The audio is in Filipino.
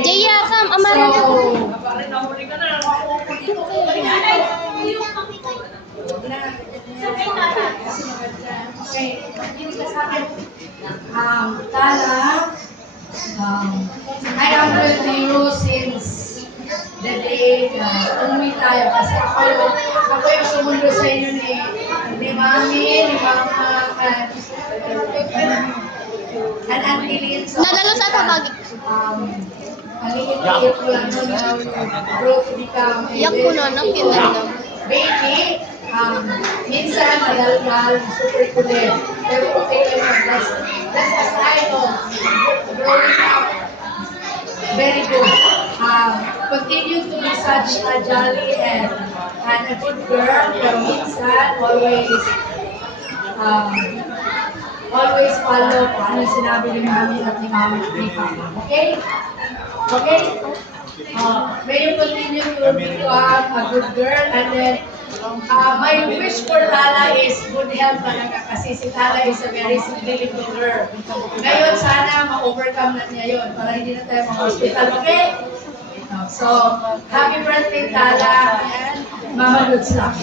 Jaya, kam, amara na. Tala, I am with you since the day na umuwi tayo kasi ako yung sumundo sa inyo ni Mami, ni Mama, and Auntie Lynn. So, Nadalo sa tabagi. Maliit-liit ko lang nun na grow to become a Yak ko na, nakinandam. baby. Minsan madalgal, super kulit. Pero okay lang yun. That's a sign of growing up. Very good. Continue to be such a jolly and a good girl. Pero minsan, always follow kung ano yung sinabi ni Mami at ni Mami at ni Papa. Okay? Okay? May you continue to become a good girl, and then my wish for Tala is good health talaga kasi si Tala is a very sickly little girl. Ngayon sana ma-overcome na niya yun para hindi na tayo ma-hospital. Okay? So, happy birthday Tala and Mama good luck.